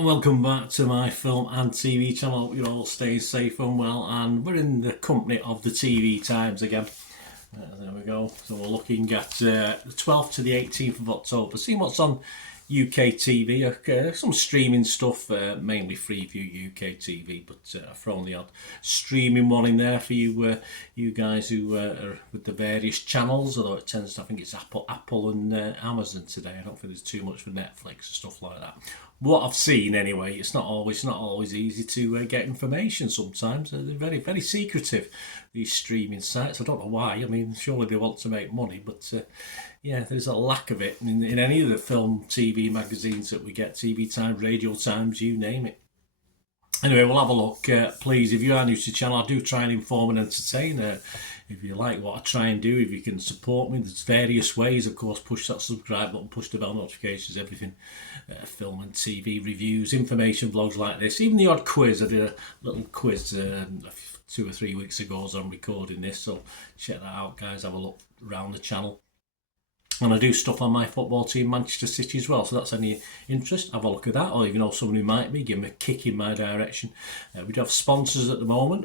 Welcome back to my film and TV channel. Hope you're all staying safe and well, and we're in the company of the TV Times again. There we go. So we're looking at the 12th to the 18th of October, seeing what's on UK TV, some streaming stuff, mainly Freeview UK TV, but I've thrown the odd streaming one in there for you you guys who are with the various channels, although it tends to, I think it's Apple and Amazon today. I don't think there's too much for Netflix and stuff like that. What I've seen anyway, it's not always easy to get information sometimes. They're very, very secretive, these streaming sites. I don't know why. I mean, surely they want to make money, but yeah, there's a lack of it in any of the film, TV magazines that we get, TV Times, Radio Times, you name it. Anyway, we'll have a look. Please, if you are new to the channel, I do try and inform and entertain. If you like what I try and do, if you can support me, there's various ways. Of course, push that subscribe button, push the bell notifications, everything. Film and TV reviews, information vlogs like this, even the odd quiz. I did a little quiz 2 or 3 weeks ago as I'm recording this, so check that out, guys. Have a look around the channel. And I do stuff on my football team, Manchester City, as well. So that's any interest, have a look at that. Or if you know someone who might be, give them a kick in my direction. We do have sponsors at the moment.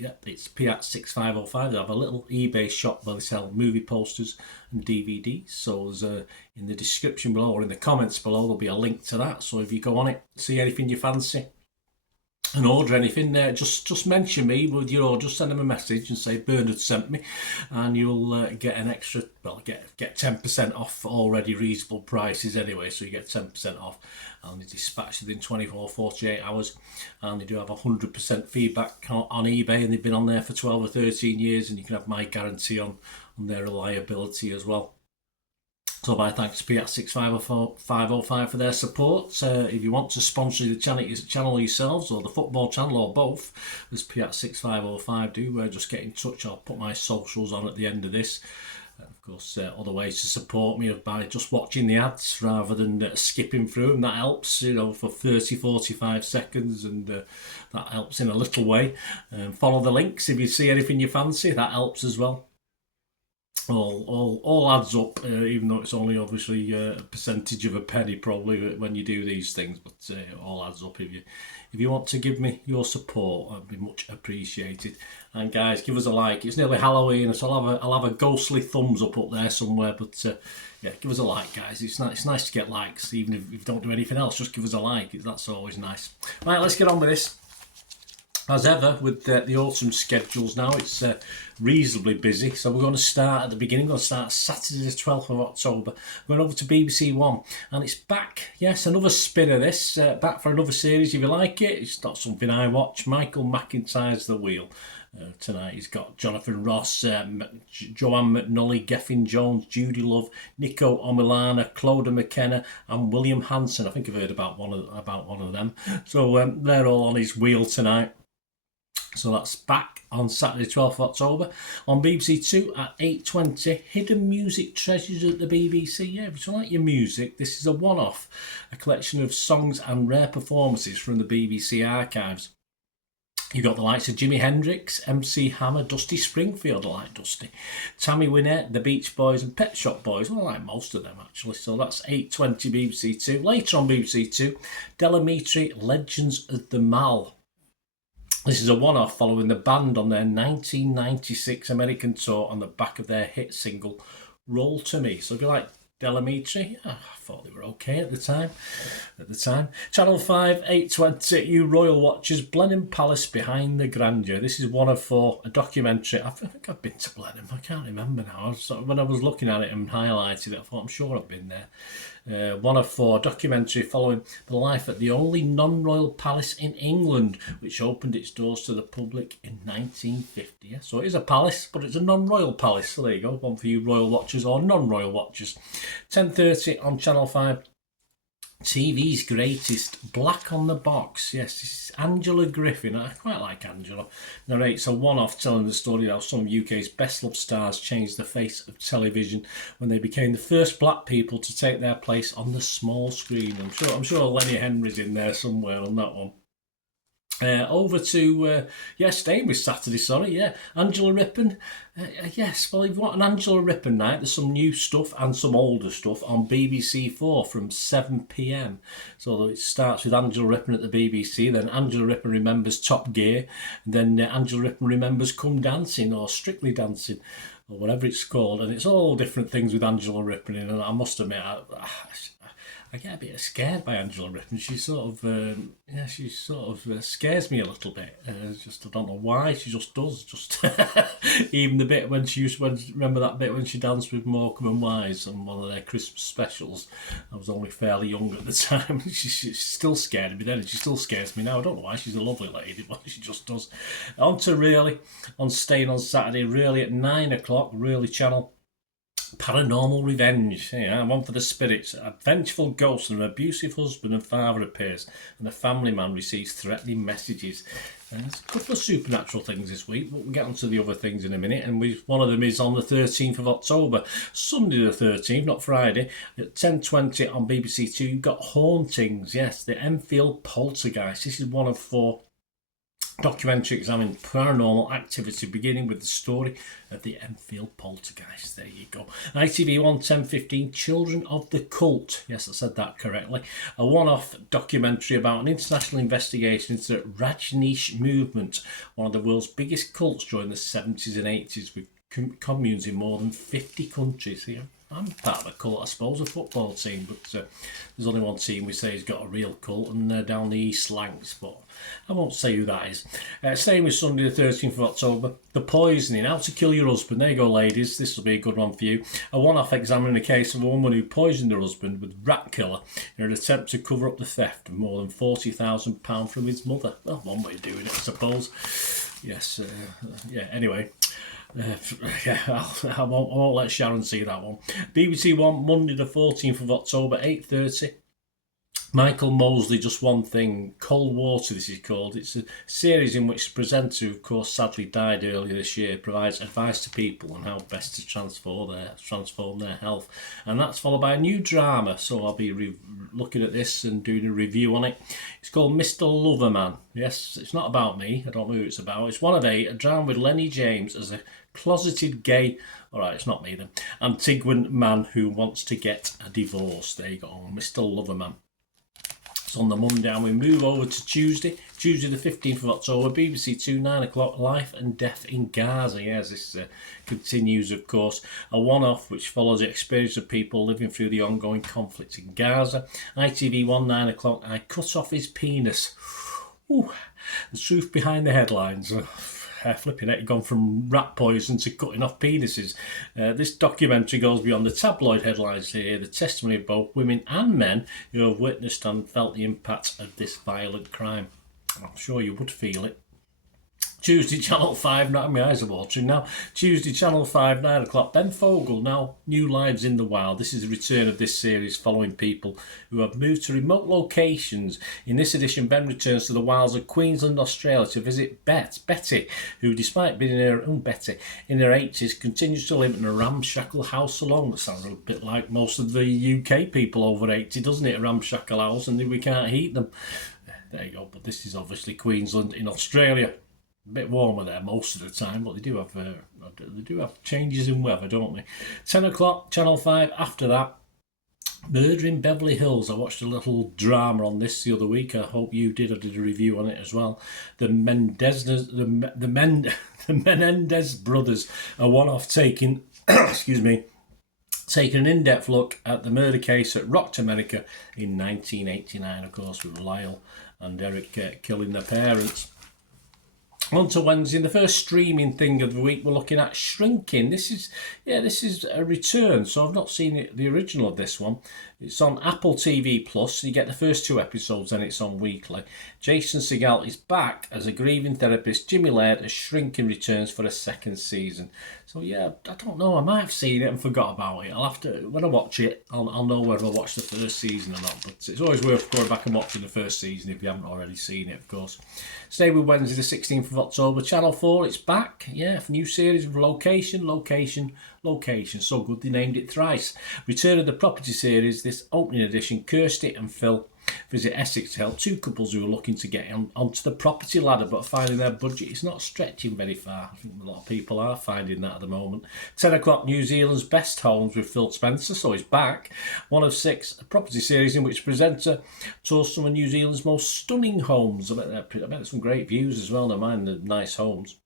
Yeah, it's Piat 6505. They have a little eBay shop where they sell movie posters and DVDs. So there's in the description below or in the comments below, there'll be a link to that. So if you go on it, see anything you fancy and order anything, just mention me with your order. Just send them a message and say Bernard sent me, and you'll get an extra, well, get 10% off already reasonable prices anyway, so you get 10% off, and they dispatch within 48 hours, and they do have 100% feedback on eBay, and they've been on there for 12 or 13 years, and you can have my guarantee on their reliability as well. So my thanks to Piat 6505 for their support. If you want to sponsor the channel yourselves, or the football channel, or both, as Piat 6505 do, just get in touch. I'll put my socials on at the end of this. Of course, other ways to support me are by just watching the ads rather than skipping through them. That helps, you know, for 30-45 seconds, and that helps in a little way. Follow the links if you see anything you fancy. That helps as well. All adds up, even though it's only obviously a percentage of a penny probably when you do these things, but it all adds up. If you want to give me your support, I'd be much appreciated. And guys, give us a like. It's nearly Halloween, so I'll have a ghostly thumbs up there somewhere. But yeah, give us a like, guys. It's nice to get likes, even if you don't do anything else. Just give us a like. That's always nice. Right, let's get on with this. As ever, with the autumn schedules now, it's reasonably busy. So we're going to start at the beginning. We're going to start Saturday the 12th of October. Going over to BBC One. And it's back. Yes, another spin of this. Back for another series if you like it. It's not something I watch. Michael McIntyre's The Wheel. Tonight he's got Jonathan Ross, Joanne McNully, Gethin Jones, Judy Love, Nico Omilana, Clodagh McKenna, and William Hanson. I think I've heard about one of them. So they're all on his wheel tonight. So that's back on Saturday 12th of October. On BBC Two at 8:20, Hidden Music Treasures at the BBC. Yeah, if you like your music, this is a one-off. A collection of songs and rare performances from the BBC archives. You've got the likes of Jimi Hendrix, MC Hammer, Dusty Springfield, I like Dusty, Tammy Wynette, The Beach Boys and Pet Shop Boys. Well, I like most of them actually. So that's 8:20 BBC Two. Later on BBC Two, Delamitri, Legends of the Mal. This is a one-off following the band on their 1996 American tour on the back of their hit single, Roll to Me. So if you like Delamitri, I thought they were okay at the time. Channel 5, 8:20, you royal watchers, Blenheim Palace Behind the Grandeur. This is one of four, a documentary. I think I've been to Blenheim, I can't remember now. When I was looking at it and highlighted it, I thought, I'm sure I've been there. One of four, documentary following the life at the only non-royal palace in England, which opened its doors to the public in 1950. Yeah? So it is a palace, but it's a non-royal palace. So there you go, one for you royal watchers or non-royal watchers. 10:30 on Channel 5. TV's greatest, Black on the Box. Yes, this is Angela Griffin. I quite like Angela. Narrates a one-off telling the story of how some of UK's best-loved stars changed the face of television when they became the first black people to take their place on the small screen. I'm sure Lenny Henry's in there somewhere on that one. Over to, staying with Saturday, Angela Rippon. Yes, well, you've got an Angela Rippon night. There's some new stuff and some older stuff on BBC 4 from 7 p.m. So it starts with Angela Rippon at the BBC, then Angela Rippon remembers Top Gear, and then Angela Rippon remembers Come Dancing or Strictly Dancing, or whatever it's called. And it's all different things with Angela Rippon in, and I must admit, I get a bit scared by Angela Rippon. She sort of scares me a little bit. Just I don't know why. She just does. Just even the bit when remember that bit when she danced with Morecambe and Wise on one of their Christmas specials. I was only fairly young at the time. She still scared me then, and she still scares me now. I don't know why. She's a lovely lady, but she just does. On to Really on Staying on Saturday. Really at 9 o'clock. Really channel. Paranormal Revenge. Yeah, one for the spirits. A vengeful ghost and an abusive husband and father appears, and the family man receives threatening messages. There's a couple of supernatural things this week, but we'll get onto the other things in a minute. And one of them is on the 13th of October, Sunday the 13th, not Friday, at 10:20 on BBC Two. You've got Hauntings. Yes, the Enfield Poltergeist. This is one of 4 documentary examining paranormal activity, beginning with the story of the Enfield Poltergeist. There you go. ITV1 10:15, Children of the Cult. Yes, I said that correctly. A one-off documentary about an international investigation into the Rajneesh movement, one of the world's biggest cults during the 70s and 80s, with communes in more than 50 countries here. I'm part of a cult, I suppose, a football team, but there's only one team we say has got a real cult, and they're down the East Lancs, but I won't say who that is. Same with Sunday the 13th of October, The Poisoning, How to Kill Your Husband. There you go, ladies, this will be a good one for you. A one-off examining the case of a woman who poisoned her husband with rat killer in an attempt to cover up the theft of more than £40,000 from his mother. Well, one way of doing it, I suppose. Yes, anyway. I won't let Sharon see that one. BBC One, Monday the 14th of October, 8:30. Michael Mosley, Just One Thing, Cold Water this is called. It's a series in which the presenter, who of course sadly died earlier this year, provides advice to people on how best to transform their health. And that's followed by a new drama, so I'll be looking at this and doing a review on it. It's called Mr. Loverman. Yes, it's not about me, I don't know who it's about. It's one of 8, a drama with Lenny James as a closeted gay, alright, it's not me then, Antiguan man who wants to get a divorce. There you go, Mr. Loverman. It's on the Monday, and we move over to Tuesday the 15th of October, BBC 2, 9 o'clock, Life and Death in Gaza. Yes, this continues, of course, a one-off which follows the experience of people living through the ongoing conflict in Gaza. ITV1, 9 o'clock, I Cut Off His Penis. Ooh, the truth behind the headlines. Flipping it, gone from rat poison to cutting off penises. This documentary goes beyond the tabloid headlines here, the testimony of both women and men who have witnessed and felt the impact of this violent crime. I'm sure you would feel it. Tuesday, Channel 5, now my eyes are watering now. Tuesday, Channel 5, 9 o'clock, Ben Fogle, now New Lives in the Wild. This is the return of this series following people who have moved to remote locations. In this edition, Ben returns to the wilds of Queensland, Australia to visit Betty, who, despite being in her 80s, continues to live in a ramshackle house alone. That sounds a bit like most of the UK people over 80, doesn't it? A ramshackle house, and we can't heat them. There you go, but this is obviously Queensland in Australia. A bit warmer there most of the time, but they do have changes in weather, don't they? 10 o'clock, Channel 5. After that, Murder in Beverly Hills. I watched a little drama on this the other week. I hope you did. I did a review on it as well. The Menendez brothers, a one-off taking taking an in-depth look at the murder case at Rocked America in 1989, of course, with Lyle and Eric killing their parents. On to Wednesday, the first streaming thing of the week, we're looking at Shrinking. This is a return, so I've not seen it, the original of this one. It's on Apple TV Plus. You get the first 2 episodes, and it's on weekly. Jason Segel is back as a grieving therapist. Jimmy Laird as Shrinking returns for a second season. So yeah, I don't know. I might have seen it and forgot about it. I'll have to, when I watch it, I'll know whether I watched the first season or not. But it's always worth going back and watching the first season if you haven't already seen it, of course. Stay with Wednesday, the 16th of October. Channel 4, it's back. Yeah, new series of Location. So good they named it thrice. Return of the Property series. This opening edition, Kirsty and Phil visit Essex to help 2 couples who are looking to get onto the property ladder but finding their budget is not stretching very far. I think a lot of people are finding that at the moment. 10 o'clock, New Zealand's Best Homes with Phil Spencer, so he's back. 1 of 6, a property series in which presenter tours some of New Zealand's most stunning homes. I bet there's some great views as well. Never mind the nice homes.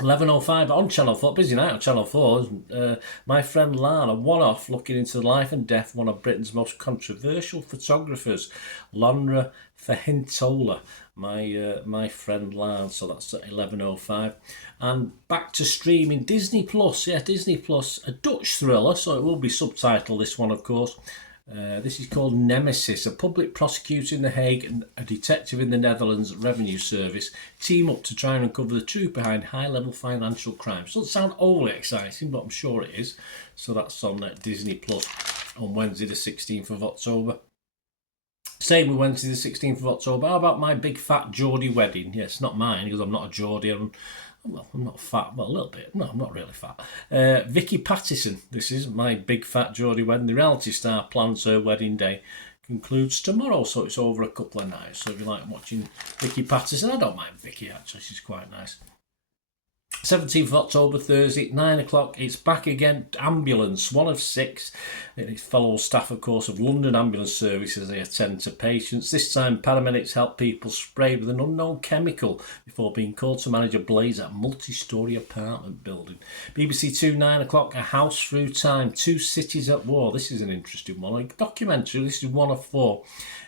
11:05 on Channel 4, busy night on Channel 4. My friend Lan, a one-off looking into the life and death of one of Britain's most controversial photographers, Londra Fahintola. My friend Lan, so that's at 11:05. And back to streaming, Disney Plus. Yeah, Disney Plus, a Dutch thriller, so it will be subtitled, this one, of course. This is called Nemesis. A public prosecutor in The Hague and a detective in the Netherlands Revenue Service team up to try and uncover the truth behind high-level financial crimes. Doesn't sound overly exciting, but I'm sure it is. So that's on Disney Plus on Wednesday the 16th of October. Same with Wednesday the 16th of October. How about My Big Fat Geordie Wedding? Yes, not mine because I'm not a Geordie. Well, I'm not fat, well, a little bit. No, I'm not really fat. Vicky Pattison, this is My Big Fat Geordie Wedding. The reality star plans her wedding day. Concludes tomorrow, so it's over a couple of nights. So if you like watching Vicky Pattison, I don't mind Vicky, actually. She's quite nice. 17th of October, Thursday, 9 o'clock, it's back again. Ambulance, 1 of 6. It follows staff, of course, of London Ambulance Service as they attend to patients. This time, paramedics help people sprayed with an unknown chemical before being called to manage a blaze at a multi-storey apartment building. BBC 2, 9 o'clock, A House Through Time, 2 Cities at War. This is an interesting one. A documentary, this is 1 of 4.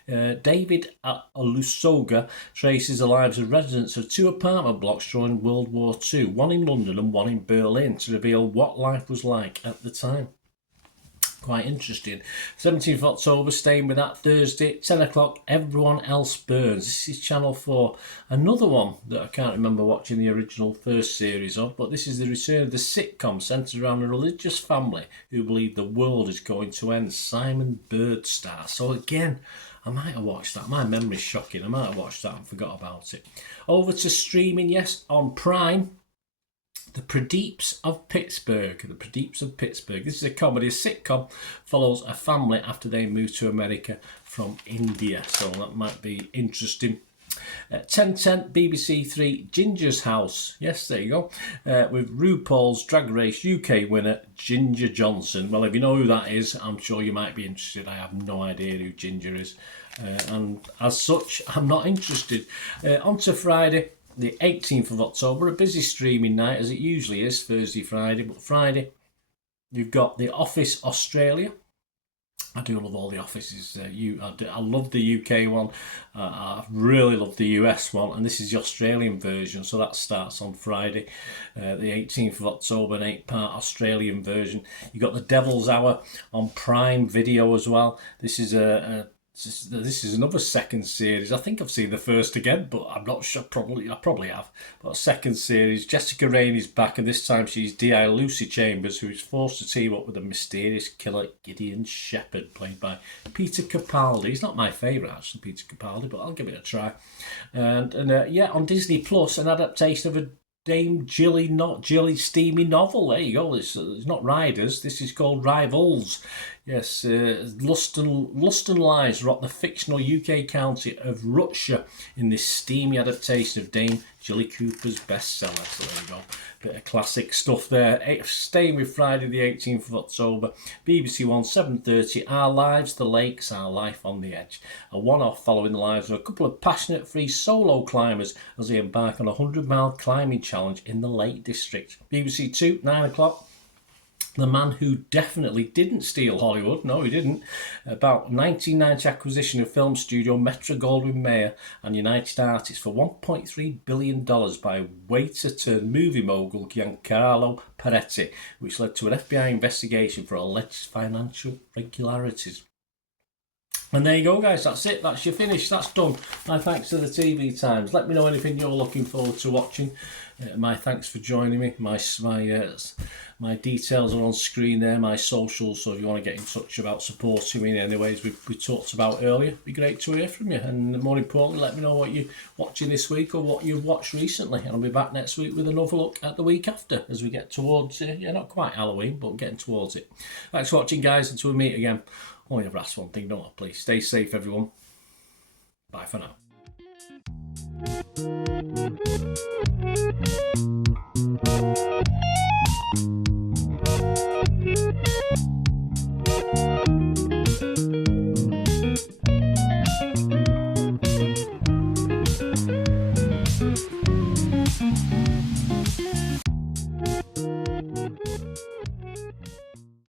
David Alusoga traces the lives of residents of 2 apartment blocks during World War II, 1 in London and 1 in Berlin, to reveal what life was like at the time. Quite interesting. 17th of October, staying with that, Thursday, 10 o'clock, Everyone Else Burns. This is Channel 4. Another one that I can't remember watching the original first series of, but this is the return of the sitcom centred around a religious family who believe the world is going to end. Simon Bird star. So again, I might have watched that. My memory's shocking. I might have watched that and forgot about it. Over to streaming, yes, on Prime. The Pradeeps of Pittsburgh. The Pradeeps of Pittsburgh. This is a comedy. A sitcom follows a family after they move to America from India. So that might be interesting. 10:10 BBC 3 Ginger's House. Yes, there you go. With RuPaul's Drag Race UK winner Ginger Johnson. Well, if you know who that is, I'm sure you might be interested. I have no idea who Ginger is. And as such, I'm not interested. On to Friday, the 18th of October. A busy streaming night, as it usually is, Thursday, Friday. But Friday, you've got The Office Australia. I do love all the Offices. I love the UK one. I really love the US one. And this is the Australian version. So that starts on Friday, the 18th of October, an 8-part Australian version. You've got The Devil's Hour on Prime Video as well. This is another second series. I think I've seen the first again, but I'm not sure. I probably have. But a second series. Jessica Raine is back, and this time she's D.I. Lucy Chambers, who is forced to team up with a mysterious killer, Gideon Shepherd, played by Peter Capaldi. He's not my favourite, actually, Peter Capaldi, but I'll give it a try. And on Disney Plus, an adaptation of a Dame Jilly steamy novel. There you go. It's not Riders. This is called Rivals. Yes, Lust and Lies rock the fictional UK county of Rutshire in this steamy adaptation of Dame Jilly Cooper's bestseller. So there you go. Bit of classic stuff there. Staying with Friday the 18th of October. BBC One, 7:30. Our Lives, the Lakes, Our Life on the Edge. A one-off following the lives of a couple of passionate free solo climbers as they embark on a 100-mile climbing challenge in the Lake District. BBC Two, 9 o'clock. The man who definitely didn't steal Hollywood, no he didn't, about 1990 acquisition of film studio Metro-Goldwyn-Mayer and United Artists for $1.3 billion by waiter-turned-movie mogul Giancarlo Peretti, which led to an FBI investigation for alleged financial irregularities. And there you go, guys, that's it, that's your finish, that's done. My thanks to the TV Times. Let me know anything you're looking forward to watching. My thanks for joining me. My details are on screen there, my socials, so if you want to get in touch about supporting me in any ways we talked about earlier, it'd be great to hear from you. And more importantly, let me know what you're watching this week or what you've watched recently. And I'll be back next week with another look at the week after as we get towards, not quite Halloween, but getting towards it. Thanks for watching, guys, until we meet again. Only ever ask one thing, don't I? Please stay safe, everyone. Bye for now.